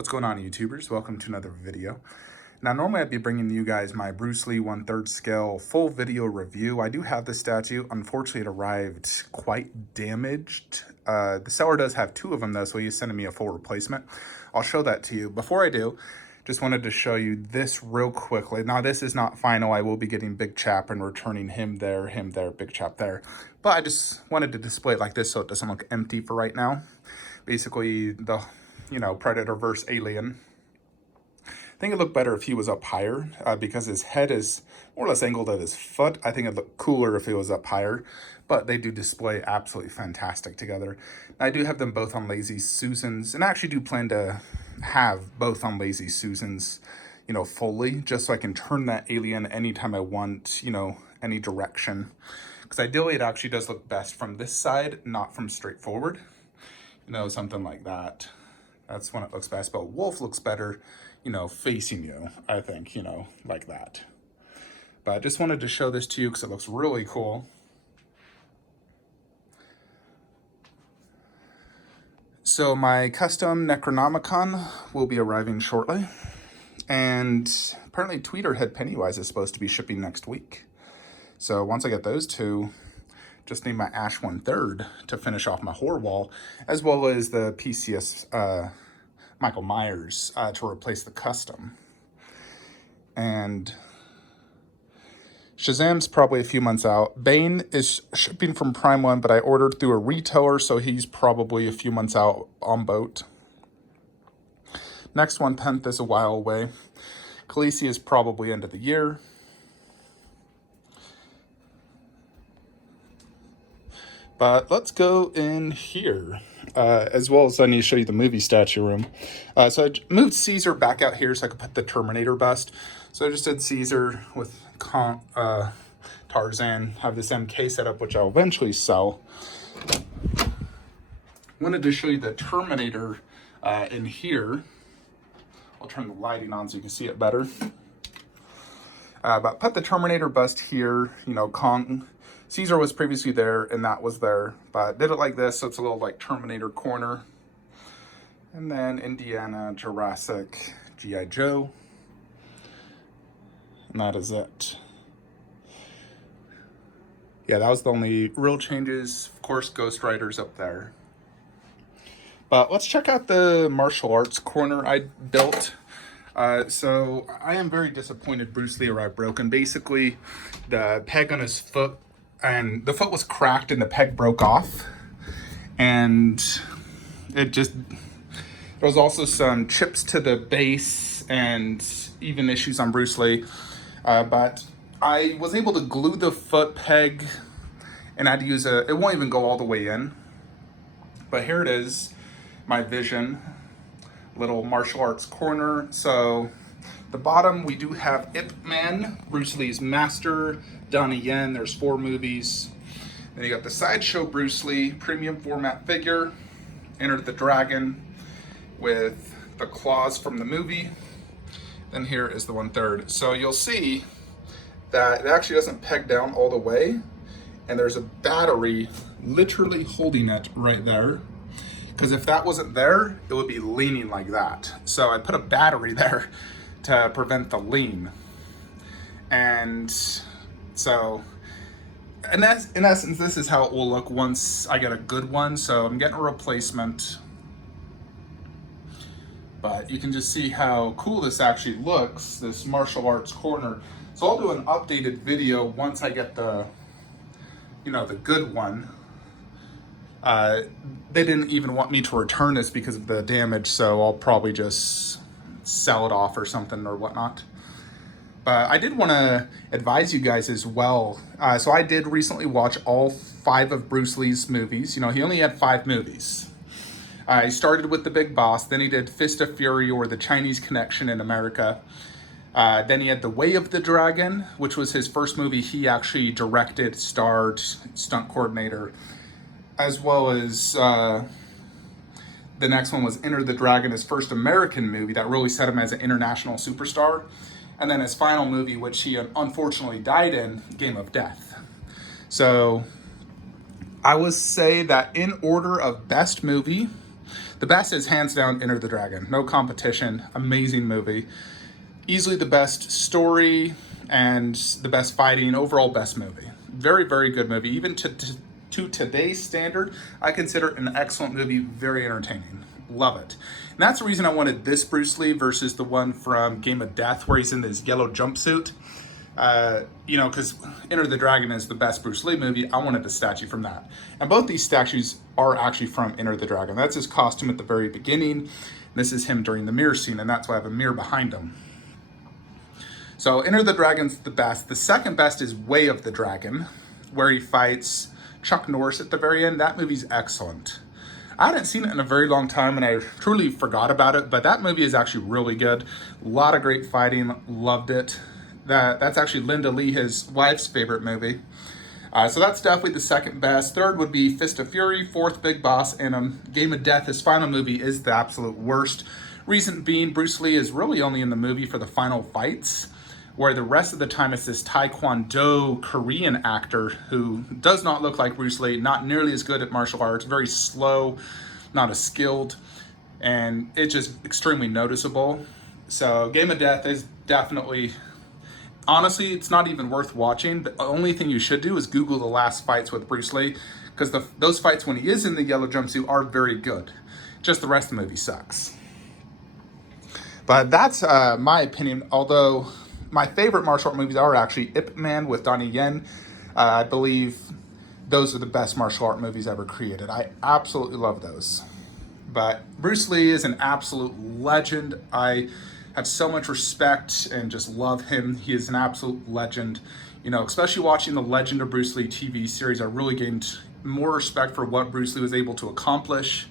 What's going on, YouTubers? Welcome to another video. Now, normally I'd be bringing you guys my Bruce Lee 1/3 scale full video review. I do have the statue. Unfortunately, it arrived quite damaged. The seller does have two of them though, so he's sending me a full replacement. I'll show that to you. Before I do, just wanted to show you this real quickly. Now, this is not final. I will be getting Big Chap and returning him there, Big Chap there. But I just wanted to display it like this so it doesn't look empty for right now. Basically, the Predator versus Alien. I think it'd look better if he was up higher because his head is more or less angled at his foot. I think it'd look cooler if he was up higher, but they do display absolutely fantastic together. Now, I do have them both on Lazy Susans, and I actually do plan to have both on Lazy Susans, fully, just so I can turn that Alien anytime I want, any direction. Because ideally, it actually does look best from this side, not from straight forward. Something like that. That's when it looks best, but Wolf looks better, facing you, I think, like that. But I just wanted to show this to you because it looks really cool. So my custom Necronomicon will be arriving shortly. And apparently Tweeterhead Pennywise is supposed to be shipping next week. So once I get those two, just need my Ash 1/3 to finish off my horror wall, as well as the PCS Michael Myers to replace the custom. And Shazam's probably a few months out. Bane is shipping from Prime One, but I ordered through a retailer, so he's probably a few months out on boat. Next one, 10th, is a while away. Khaleesi is probably end of the year. But let's go in here, as well as I need to show you the movie statue room. So I moved Caesar back out here so I could put the Terminator bust. So I just did Caesar with Tarzan, have this MK set up, which I'll eventually sell. Wanted to show you the Terminator in here. I'll turn the lighting on so you can see it better. But put the Terminator bust here, Kong. Caesar was previously there, and that was there, but did it like this, so it's a little like Terminator corner. And then Indiana, Jurassic, G.I. Joe. And that is it. Yeah, that was the only real changes. Of course, Ghost Rider's up there. But let's check out the martial arts corner I built. So I am very disappointed Bruce Lee arrived broken. Basically, the peg on his foot, and the foot was cracked and the peg broke off. And there was also some chips to the base and even issues on Bruce Lee. But I was able to glue the foot peg, and I had to use it won't even go all the way in. But here it is, my vision, little martial arts corner. So the bottom, we do have Ip Man, Bruce Lee's master, Donnie Yen. There's 4 movies. Then you got the Sideshow Bruce Lee premium format figure, Enter the Dragon with the claws from the movie. Then here is the 1/3. So you'll see that it actually doesn't peg down all the way, and there's a battery literally holding it right there. Because if that wasn't there, it would be leaning like that. So I put a battery there to prevent the lean. And so, in essence, this is how it will look once I get a good one. So I'm getting a replacement. But you can just see how cool this actually looks, this martial arts corner. So I'll do an updated video once I get the good one. They didn't even want me to return this because of the damage, so I'll probably just sell it off or something or whatnot. But I did want to advise you guys as well. So I did recently watch all 5 of Bruce Lee's movies. He only had 5 movies. He started with The Big Boss, then he did Fist of Fury, or The Chinese Connection in America. Then he had The Way of the Dragon, which was his first movie he actually directed, starred, stunt coordinator, as well as the next one was Enter the Dragon, his first American movie that really set him as an international superstar. And then his final movie, which he unfortunately died in, Game of Death. So I would say that in order of best movie, The best is hands down Enter the Dragon. No competition. Amazing movie. Easily the best story and the best fighting. Overall best movie. Very, very good movie. Even to today's standard, I consider it an excellent movie. Very entertaining. Love it. And that's the reason I wanted this Bruce Lee versus the one from Game of Death where he's in this yellow jumpsuit. Because Enter the Dragon is the best Bruce Lee movie. I wanted the statue from that. And both these statues are actually from Enter the Dragon. That's his costume at the very beginning. This is him during the mirror scene, and that's why I have a mirror behind him. So Enter the Dragon's the best. The second best is Way of the Dragon, where he fights Chuck Norris at the very end. That movie's excellent. I hadn't seen it in a very long time, and I truly forgot about it, but that movie is actually really good. A lot of great fighting. Loved it. That's actually Linda Lee, his wife's favorite movie. So that's definitely the second best. Third would be Fist of Fury. Fourth, Big Boss. And Game of Death, his final movie, is the absolute worst. Reason being, Bruce Lee is really only in the movie for the final fights, where the rest of the time it's this Taekwondo Korean actor who does not look like Bruce Lee, not nearly as good at martial arts, very slow, not as skilled, and it's just extremely noticeable. So Game of Death is definitely... Honestly, it's not even worth watching. The only thing you should do is Google the last fights with Bruce Lee, because those fights when he is in the yellow jumpsuit are very good. Just the rest of the movie sucks. But that's my opinion, although my favorite martial art movies are actually Ip Man with Donnie Yen. I believe those are the best martial art movies ever created. I absolutely love those. But Bruce Lee is an absolute legend. I have so much respect and just love him. He is an absolute legend. Especially watching the Legend of Bruce Lee TV series, I really gained more respect for what Bruce Lee was able to accomplish.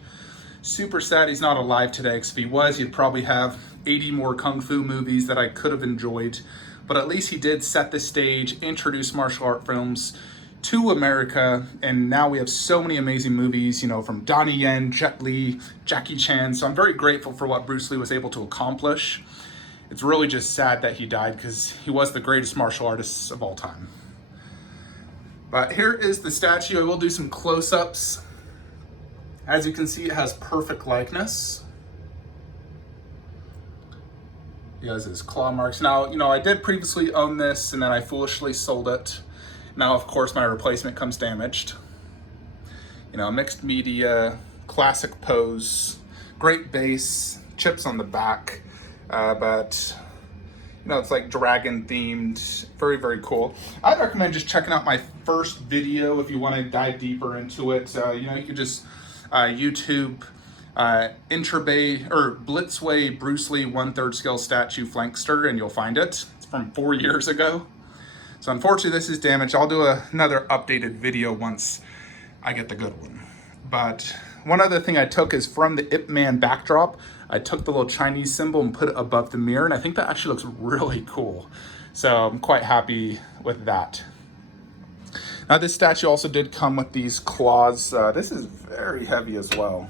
Super sad he's not alive today, because if he was, he'd probably have 80 more Kung Fu movies that I could have enjoyed. But at least he did set the stage, introduce martial art films to America, and now we have so many amazing movies, from Donnie Yen, Jet Li, Jackie Chan. So I'm very grateful for what Bruce Lee was able to accomplish. It's really just sad that he died, because he was the greatest martial artist of all time. But here is the statue. I will do some close-ups. As you can see, it has perfect likeness. He has his claw marks. Now, I did previously own this, and then I foolishly sold it. Now, of course, my replacement comes damaged. Mixed media, classic pose, great base, chips on the back, but it's like dragon themed, very, very cool. I'd recommend just checking out my first video if you want to dive deeper into it. You could just YouTube Intrabay or Blitzway Bruce Lee 1/3 scale statue flankster, and you'll find it. It's from 4 years ago. So unfortunately this is damaged. I'll do another updated video once I get the good one. But one other thing I took is from the Ip Man backdrop. I took the little Chinese symbol and put it above the mirror, and I think that actually looks really cool. So I'm quite happy with that. Now this statue also did come with these claws. This is very heavy as well.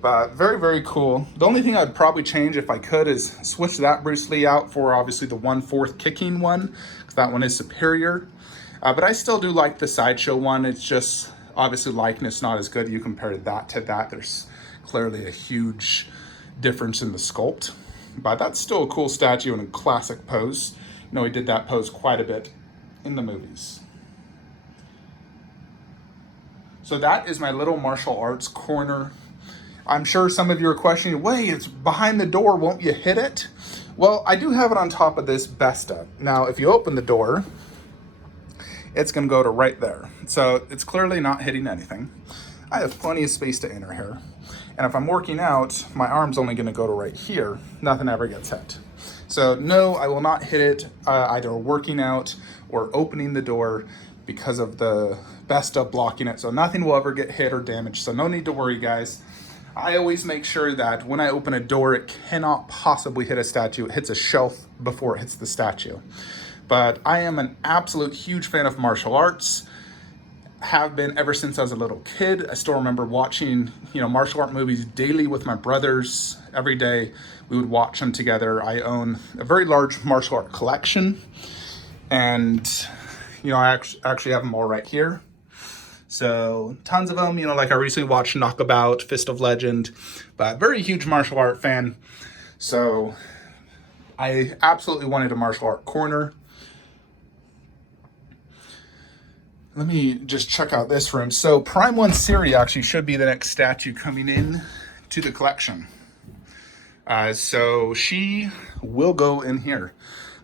But very, very cool. The only thing I'd probably change if I could is switch that Bruce Lee out for obviously the 1/4 kicking one, because that one is superior. But I still do like the sideshow one. It's just obviously likeness not as good. You compare that to that, there's clearly a huge difference in the sculpt. But that's still a cool statue and a classic pose. He did that pose quite a bit in the movies. So that is my little martial arts corner. I'm sure some of you are questioning, wait, it's behind the door, won't you hit it? Well, I do have it on top of this Besta. Now, if you open the door, it's gonna go to right there. So it's clearly not hitting anything. I have plenty of space to enter here. And if I'm working out, my arm's only gonna go to right here. Nothing ever gets hit. So no, I will not hit it either working out or opening the door because of the Besta blocking it. So nothing will ever get hit or damaged. So no need to worry, guys. I always make sure that when I open a door, it cannot possibly hit a statue. It hits a shelf before it hits the statue. But I am an absolute huge fan of martial arts. Have been ever since I was a little kid. I still remember watching, martial art movies daily with my brothers. Every day we would watch them together. I own a very large martial art collection. And, I actually have them all right here. So tons of them, you know, like I recently watched Knockabout, Fist of Legend, but very huge martial art fan. So I absolutely wanted a martial art corner. Let me just check out this room. So Prime 1 Siri actually should be the next statue coming in to the collection. So she will go in here.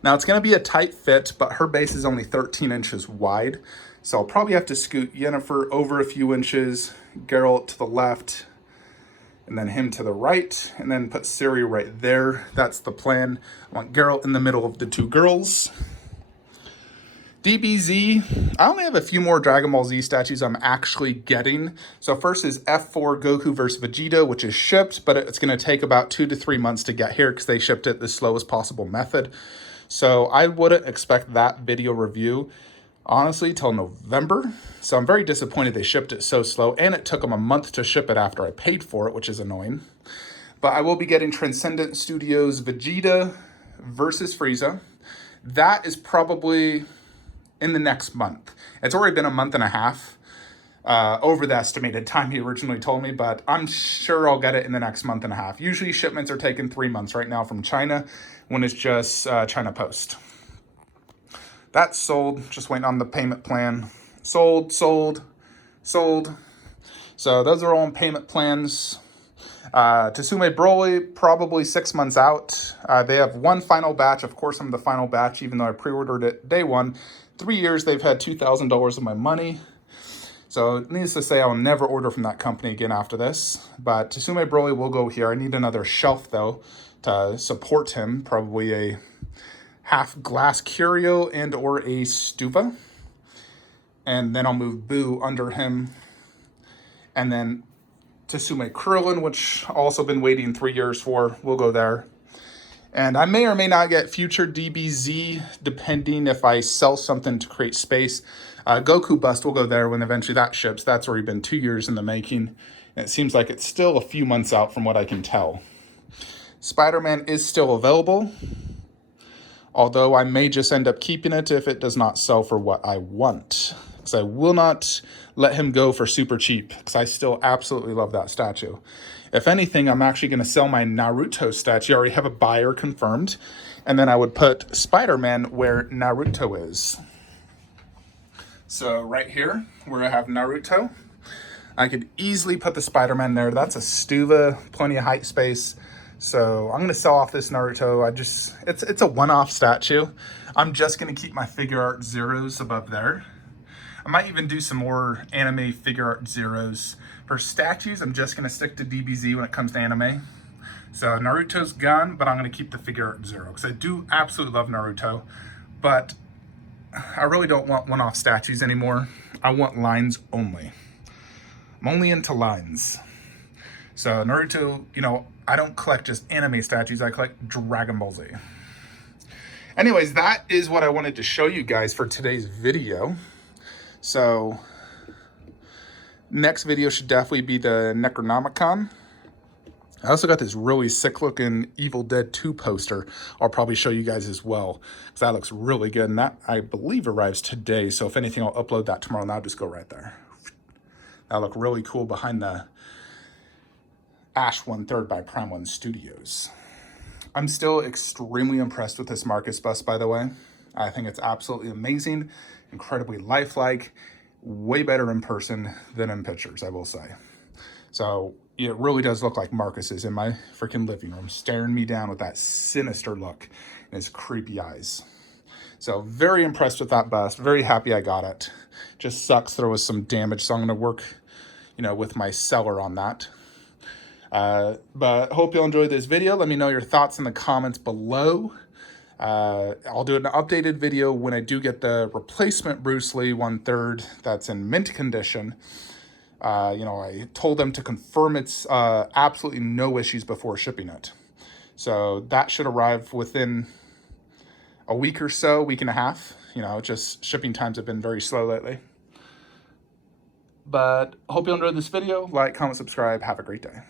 Now it's going to be a tight fit, but her base is only 13 inches wide. So I'll probably have to scoot Yennefer over a few inches, Geralt to the left, and then him to the right, and then put Ciri right there. That's the plan. I want Geralt in the middle of the two girls. DBZ, I only have a few more Dragon Ball Z statues I'm actually getting. So first is F4 Goku versus Vegeta, which is shipped, but it's going to take about 2 to 3 months to get here because they shipped it the slowest possible method. So I wouldn't expect that video review, honestly, till November. So I'm very disappointed they shipped it so slow, and it took them a month to ship it after I paid for it, which is annoying. But I will be getting Transcendent Studios Vegeta versus Frieza. That is probably in the next month. It's already been a month and a half over the estimated time he originally told me, but I'm sure I'll get it in the next month and a half. Usually shipments are taking 3 months right now from China when it's just China Post. That's sold, just waiting on the payment plan. Sold. So those are all in payment plans. Tsume Broly, probably 6 months out. They have one final batch. Of course, I'm the final batch, even though I pre-ordered it day one. 3 years, they've had $2,000 of my money. So needless to say, I'll never order from that company again after this. But Tsume Broly will go here. I need another shelf, though, to support him. Probably a half glass curio and or a stuva. And then I'll move Boo under him. And then Tsume Krillin, which I've also been waiting 3 years for, will go there. And I may or may not get future DBZ, depending if I sell something to create space. Goku Bust will go there when eventually that ships. That's already been 2 years in the making. And it seems like it's still a few months out from what I can tell. Spider-Man is still available, although I may just end up keeping it if it does not sell for what I want. Because I will not let him go for super cheap, because I still absolutely love that statue. If anything, I'm actually going to sell my Naruto statue. I already have a buyer confirmed. And then I would put Spider-Man where Naruto is. So right here, where I have Naruto, I could easily put the Spider-Man there. That's a stuva, plenty of height space. So I'm going to sell off this Naruto. It's a one-off statue. I'm just going to keep my figure art zeros above there. I might even do some more anime figure art zeros. For statues, I'm just going to stick to DBZ when it comes to anime. So Naruto's gone, but I'm going to keep the figure art zero because I do absolutely love Naruto. But I really don't want one-off statues anymore. I want lines only. I'm only into lines. So Naruto, you know, I don't collect just anime statues. I collect Dragon Ball Z. Anyways, that is what I wanted to show you guys for today's video. So next video should definitely be the Necronomicon. I also got this really sick looking Evil Dead 2 poster I'll probably show you guys as well, because that looks really good, and that I believe arrives today. So if anything, I'll upload that tomorrow, and that'll just go right there. That'll look really cool behind the Ash 1/3 by Prime 1 Studios. I'm still extremely impressed with this Marcus bust, by the way. I think it's absolutely amazing, incredibly lifelike, way better in person than in pictures, I will say. So it really does look like Marcus is in my freaking living room, staring me down with that sinister look and his creepy eyes. So very impressed with that bust, very happy I got it. Just sucks there was some damage, so I'm gonna work, you know, with my seller on that. But hope you'll enjoy this video. Let me know your thoughts in the comments below. I'll do an updated video when I do get the replacement Bruce Lee 1/3 that's in mint condition. You know, I told them to confirm it's absolutely no issues before shipping it. So that should arrive within a week or so, week and a half. You know, just shipping times have been very slow lately. But hope you enjoyed this video. Like, comment, subscribe. Have a great day.